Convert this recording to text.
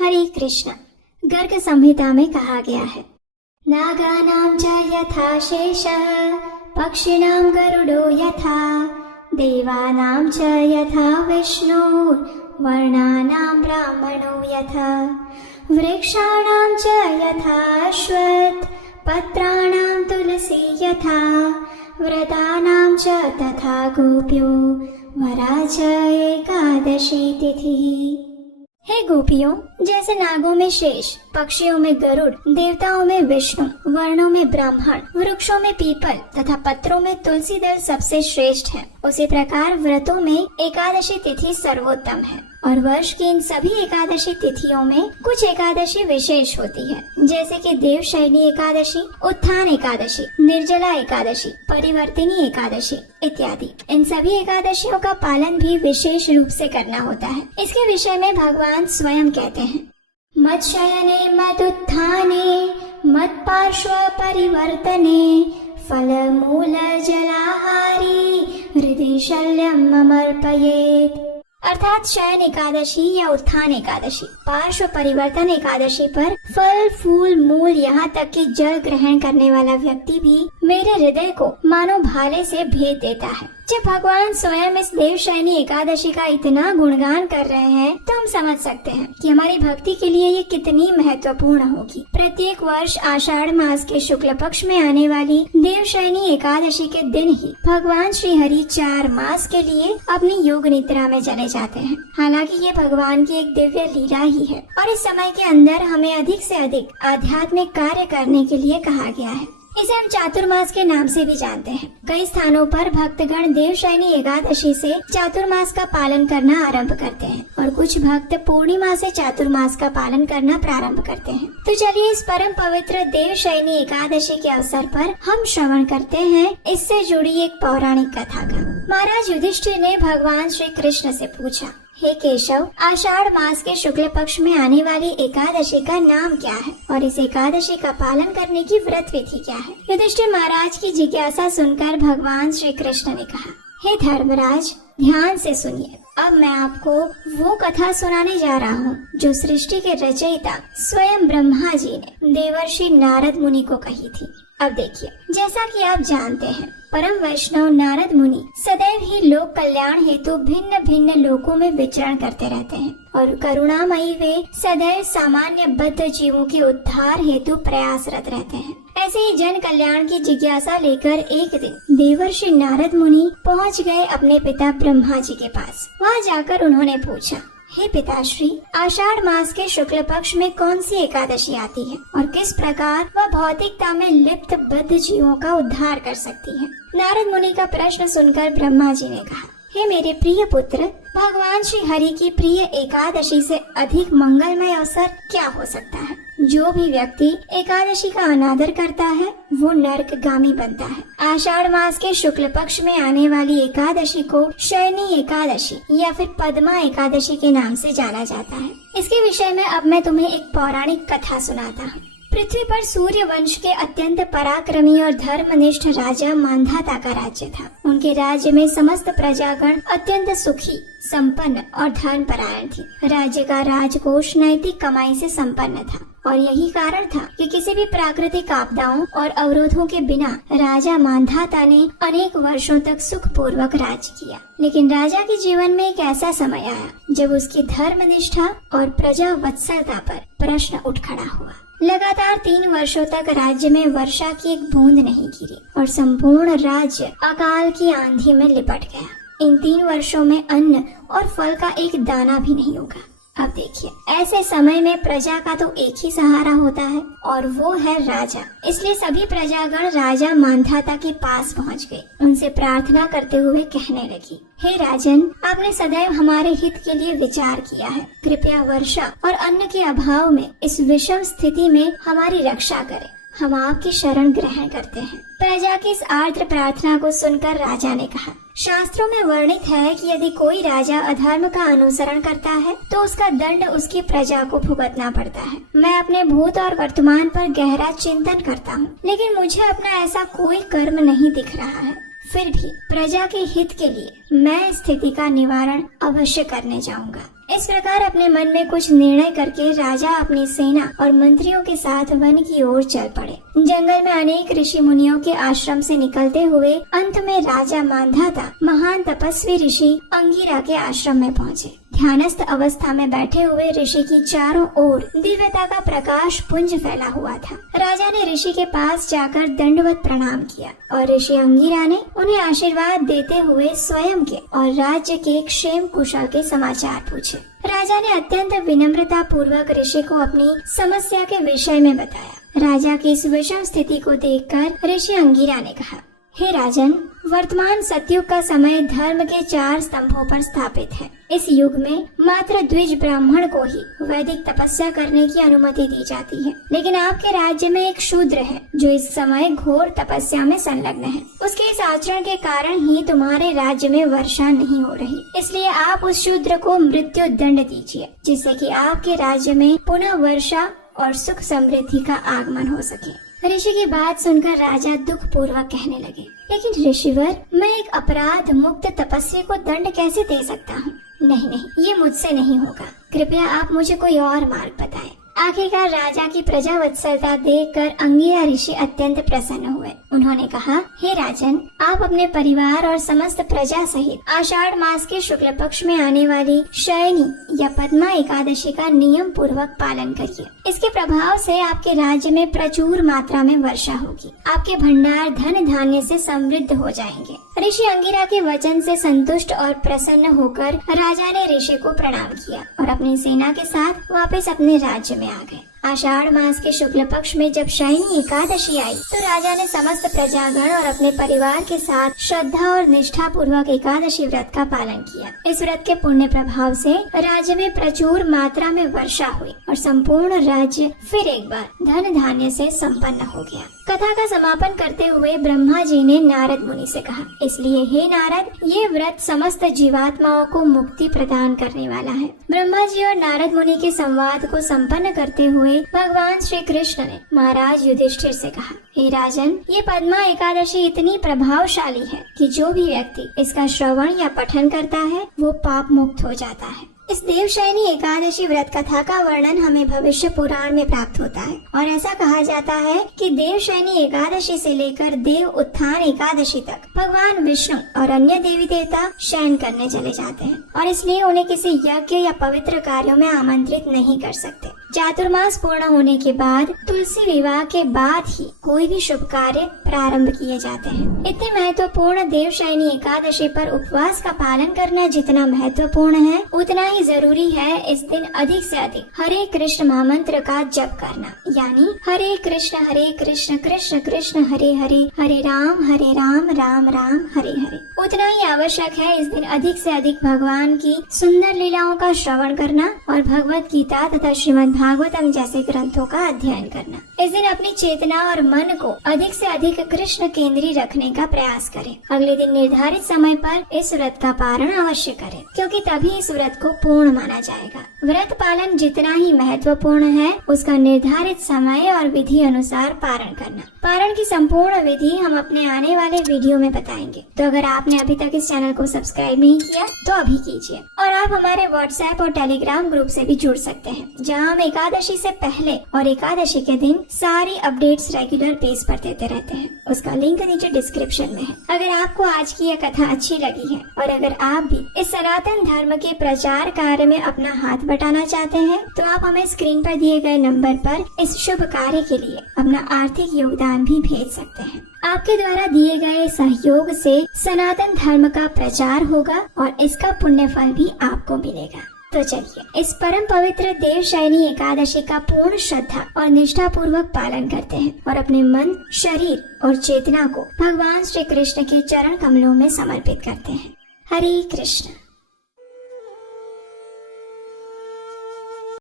हरे कृष्ण। गर्ग संहिता में कहा गया है, नागानां च यथा शेषः पक्षिणां गरुडो यथा देवानां च यथा विष्णु वर्णानां ब्राह्मणो यथा वृक्षाणां च यथा अश्वत्थ पत्राणां तुलसी यथा व्रतानां च तथा गोप्यो वरा च एकादशी तिथिः। हे गोपियों, जैसे नागों में शेष, पक्षियों में गरुड़, देवताओं में विष्णु, वर्णों में ब्राह्मण, वृक्षों में पीपल तथा पत्रों में तुलसी दल सबसे श्रेष्ठ है, उसी प्रकार व्रतों में एकादशी तिथि सर्वोत्तम है। और वर्ष की इन सभी एकादशी तिथियों में कुछ एकादशी विशेष होती है, जैसे कि देवशयनी एकादशी, उत्थान एकादशी, निर्जला एकादशी, परिवर्तिनी एकादशी इत्यादि। इन सभी एकादशियों का पालन भी विशेष रूप से करना होता है। इसके विषय में भगवान स्वयं कहते हैं, मत्शयने मदुत्थाने मत्पार्श्व परिवर्तने फलमूल जलाहारी हृदि शल्यम ममर्पयेत्। अर्थात शयन एकादशी या उत्थान एकादशी, पार्श्व परिवर्तन एकादशी पर फल फूल मूल यहाँ तक कि जल ग्रहण करने वाला व्यक्ति भी मेरे हृदय को मानो भाले से भेद देता है। जब भगवान स्वयं इस देवशयनी एकादशी का इतना गुणगान कर रहे हैं तो हम समझ सकते हैं कि हमारी भक्ति के लिए ये कितनी महत्वपूर्ण होगी। प्रत्येक वर्ष आषाढ़ मास के शुक्ल पक्ष में आने वाली देवशयनी एकादशी के दिन ही भगवान श्री हरि 4 मास के लिए अपनी योग निद्रा में चले जाते हैं। हालांकि ये भगवान की एक दिव्य लीला ही है और इस समय के अंदर हमें अधिक से अधिक आध्यात्मिक कार्य करने के लिए कहा गया है। इसे हम चातुर्मास के नाम से भी जानते हैं। कई स्थानों पर भक्तगण देवशयनी एकादशी से चातुर्मास का पालन करना आरंभ करते हैं और कुछ भक्त पूर्णिमा से चातुर्मास का पालन करना प्रारंभ करते हैं। तो चलिए इस परम पवित्र देवशयनी एकादशी के अवसर पर हम श्रवण करते हैं इससे जुड़ी एक पौराणिक कथा का। महाराज युधिष्ठिर ने भगवान श्री कृष्ण से पूछा, हे केशव, आषाढ़ मास के शुक्ल पक्ष में आने वाली एकादशी का नाम क्या है और इस एकादशी का पालन करने की व्रत विधि क्या है? युधिष्ठिर महाराज की जिज्ञासा सुनकर भगवान श्री कृष्ण ने कहा, हे धर्मराज, ध्यान से सुनिए। अब मैं आपको वो कथा सुनाने जा रहा हूँ जो सृष्टि के रचयिता स्वयं ब्रह्मा जी ने देवर्षि नारद मुनि को कही थी। अब देखिए, जैसा कि आप जानते हैं, परम वैष्णव नारद मुनि सदैव ही लोक कल्याण हेतु भिन्न भिन्न लोकों में विचरण करते रहते हैं और करुणामयी वे सदैव सामान्य बद्ध जीवों के उद्धार हेतु प्रयासरत रहते हैं। ऐसे ही जन कल्याण की जिज्ञासा लेकर एक दिन देवर्षि नारद मुनि पहुंच गए अपने पिता ब्रह्मा जी के पास। वहां जाकर उन्होंने पूछा, हे पिताश्री, आषाढ़ मास के शुक्ल पक्ष में कौन सी एकादशी आती है और किस प्रकार वह भौतिकता में लिप्त बद्ध जीवों का उद्धार कर सकती है? नारद मुनि का प्रश्न सुनकर ब्रह्मा जी ने कहा, हे मेरे प्रिय पुत्र, भगवान श्री हरि की प्रिय एकादशी से अधिक मंगलमय अवसर क्या हो सकता है? जो भी व्यक्ति एकादशी का अनादर करता है वो नरकगामी बनता है। आषाढ़ मास के शुक्ल पक्ष में आने वाली एकादशी को शयनी एकादशी या फिर पद्मा एकादशी के नाम से जाना जाता है। इसके विषय में अब मैं तुम्हें एक पौराणिक कथा सुनाता हूँ। पृथ्वी पर सूर्य वंश के अत्यंत पराक्रमी और धर्मनिष्ठ राजा मांधाता का राज्य था। उनके राज्य में समस्त प्रजागण अत्यंत सुखी, संपन्न और धर्मपरायण थी। राज्य का राजकोष नैतिक कमाई से संपन्न था और यही कारण था कि किसी भी प्राकृतिक आपदाओं और अवरोधों के बिना राजा मांधाता ने अनेक वर्षों तक सुखपूर्वक राज्य किया। लेकिन राजा के जीवन में एक ऐसा समय आया जब उसकी धर्मनिष्ठा और प्रजा वत्सलता पर प्रश्न उठ खड़ा हुआ। लगातार 3 वर्षों तक राज्य में वर्षा की एक बूंद नहीं गिरी और संपूर्ण राज्य अकाल की आंधी में लिपट गया। इन 3 वर्षों में अन्न और फल का एक दाना भी नहीं उगा। अब देखिए, ऐसे समय में प्रजा का तो एक ही सहारा होता है और वो है राजा। इसलिए सभी प्रजागण राजा मांधाता के पास पहुंच गए। उनसे प्रार्थना करते हुए कहने लगी, हे राजन, आपने सदैव हमारे हित के लिए विचार किया है। कृपया वर्षा और अन्न के अभाव में इस विषम स्थिति में हमारी रक्षा करें। हम आपकी शरण ग्रहण करते हैं। प्रजा की इस आर्द्र प्रार्थना को सुनकर राजा ने कहा, शास्त्रों में वर्णित है कि यदि कोई राजा अधर्म का अनुसरण करता है तो उसका दंड उसकी प्रजा को भुगतना पड़ता है। मैं अपने भूत और वर्तमान पर गहरा चिंतन करता हूँ, लेकिन मुझे अपना ऐसा कोई कर्म नहीं दिख रहा है। फिर भी प्रजा के हित के लिए मैं स्थिति का निवारण अवश्य करने जाऊंगा। इस प्रकार अपने मन में कुछ निर्णय करके राजा अपनी सेना और मंत्रियों के साथ वन की ओर चल पड़े। जंगल में अनेक ऋषि मुनियों के आश्रम से निकलते हुए अंत में राजा मांधाता महान तपस्वी ऋषि अंगिरा के आश्रम में पहुँचे। ध्यानस्थ अवस्था में बैठे हुए ऋषि की चारों ओर दिव्यता का प्रकाश पुंज फैला हुआ था। राजा ने ऋषि के पास जाकर दंडवत प्रणाम किया और ऋषि अंगिरा ने उन्हें आशीर्वाद देते हुए स्वयं के और राज्य के क्षेम कुशल के समाचार पूछे। राजा ने अत्यंत विनम्रता पूर्वक ऋषि को अपनी समस्या के विषय में बताया। राजा की इस विषम स्थिति को देखकर ऋषि अंगिरा ने कहा, हे राजन, वर्तमान सतयुग का समय धर्म के 4 स्तंभों पर स्थापित है। इस युग में मात्र द्विज ब्राह्मण को ही वैदिक तपस्या करने की अनुमति दी जाती है, लेकिन आपके राज्य में एक शूद्र है जो इस समय घोर तपस्या में संलग्न है। उसके इस आचरण के कारण ही तुम्हारे राज्य में वर्षा नहीं हो रही, इसलिए आप उस शूद्र को मृत्यु दंड दीजिए, जिससे कि आपके राज्य में पुनः वर्षा और सुख समृद्धि का आगमन हो सके। ऋषि की बात सुनकर राजा दुख पूर्वक कहने लगे, लेकिन ऋषिवर, मैं एक अपराध मुक्त तपस्वी को दंड कैसे दे सकता हूँ? नहीं, ये मुझसे नहीं होगा। कृपया आप मुझे कोई और मार्ग बताएं। आखिरकार राजा की प्रजा वत्सलता देखकर अंगिरा ऋषि अत्यंत प्रसन्न हुए। उन्होंने कहा, हे राजन, आप अपने परिवार और समस्त प्रजा सहित आषाढ़ मास के शुक्ल पक्ष में आने वाली शयनी या पद्मा एकादशी का नियम पूर्वक पालन करिए। इसके प्रभाव से आपके राज्य में प्रचुर मात्रा में वर्षा होगी। आपके भंडार धन धान्य से समृद्ध हो जाएंगे। ऋषि अंगिरा के वचन से संतुष्ट और प्रसन्न होकर राजा ने ऋषि को प्रणाम किया और अपनी सेना के साथ वापस अपने राज्य में आ गए। आषाढ़ मास के शुक्ल पक्ष में जब शयनी एकादशी आई तो राजा ने समस्त प्रजागण और अपने परिवार के साथ श्रद्धा और निष्ठा पूर्वक एकादशी व्रत का पालन किया। इस व्रत के पुण्य प्रभाव से राज्य में प्रचुर मात्रा में वर्षा हुई और संपूर्ण राज्य फिर एक बार धन धान्य से संपन्न हो गया। कथा का समापन करते हुए ब्रह्मा जी ने नारद मुनि से कहा, इसलिए हे नारद, ये व्रत समस्त जीवात्माओं को मुक्ति प्रदान करने वाला है। ब्रह्मा जी और नारद मुनि के संवाद को संपन्न करते हुए भगवान श्री कृष्ण ने महाराज युधिष्ठिर से कहा, हे राजन, ये पद्मा एकादशी इतनी प्रभावशाली है कि जो भी व्यक्ति इसका श्रवण या पठन करता है वो पाप मुक्त हो जाता है। इस देवशयनी एकादशी व्रत कथा का वर्णन हमें भविष्य पुराण में प्राप्त होता है और ऐसा कहा जाता है कि देवशयनी एकादशी से लेकर देव उत्थान एकादशी तक भगवान विष्णु और अन्य देवी देवता शयन करने चले जाते हैं और इसलिए उन्हें किसी यज्ञ या पवित्र कार्यों में आमंत्रित नहीं कर सकते। चातुर्मास पूर्ण होने के बाद तुलसी विवाह के बाद ही कोई भी शुभ कार्य प्रारंभ किए जाते हैं। इतनी महत्वपूर्ण देवशयनी एकादशी पर उपवास का पालन करना जितना महत्वपूर्ण है उतना ही जरूरी है इस दिन अधिक से अधिक हरे कृष्ण महामंत्र का जप करना, यानी हरे कृष्ण कृष्ण कृष्ण हरे हरे, हरे राम राम राम हरे हरे। उतना ही आवश्यक है इस दिन अधिक से अधिक भगवान की सुंदर लीलाओं का श्रवण करना और भगवत गीता तथा श्रीमद् भागवतम जैसे ग्रंथों का अध्ययन करना। इस दिन अपनी चेतना और मन को अधिक से अधिक कृष्ण केंद्री रखने का प्रयास करें। अगले दिन निर्धारित समय पर इस व्रत का पारण अवश्य करें, क्योंकि तभी इस व्रत को पूर्ण माना जाएगा। व्रत पालन जितना ही महत्वपूर्ण है उसका निर्धारित समय और विधि अनुसार पारण करना। पारण की संपूर्ण विधि हम अपने आने वाले वीडियो में बताएंगे, तो अगर आपने अभी तक इस चैनल को सब्सक्राइब नहीं किया तो अभी कीजिए। और आप हमारे व्हाट्सएप और टेलीग्राम ग्रुप से भी जुड़ सकते हैं, जहां हम एकादशी से पहले और एकादशी के दिन सारी अपडेट्स रेगुलर बेस पर देते रहते हैं। उसका लिंक नीचे डिस्क्रिप्शन में है। अगर आपको आज की यह कथा अच्छी लगी है और अगर आप भी इस सनातन धर्म के प्रचार कार्य में अपना हाथ बटाना चाहते हैं तो आप हमें स्क्रीन पर दिए गए नंबर पर इस शुभ कार्य के लिए अपना आर्थिक योगदान भी भेज सकते हैं। आपके द्वारा दिए गए सहयोग से सनातन धर्म का प्रचार होगा और इसका पुण्य फल भी आपको मिलेगा। तो चलिए इस परम पवित्र देवशयनी एकादशी का पूर्ण श्रद्धा और निष्ठा पूर्वक पालन करते हैं और अपने मन, शरीर और चेतना को भगवान श्री कृष्ण के चरण कमलों में समर्पित करते हैं। हरे कृष्ण।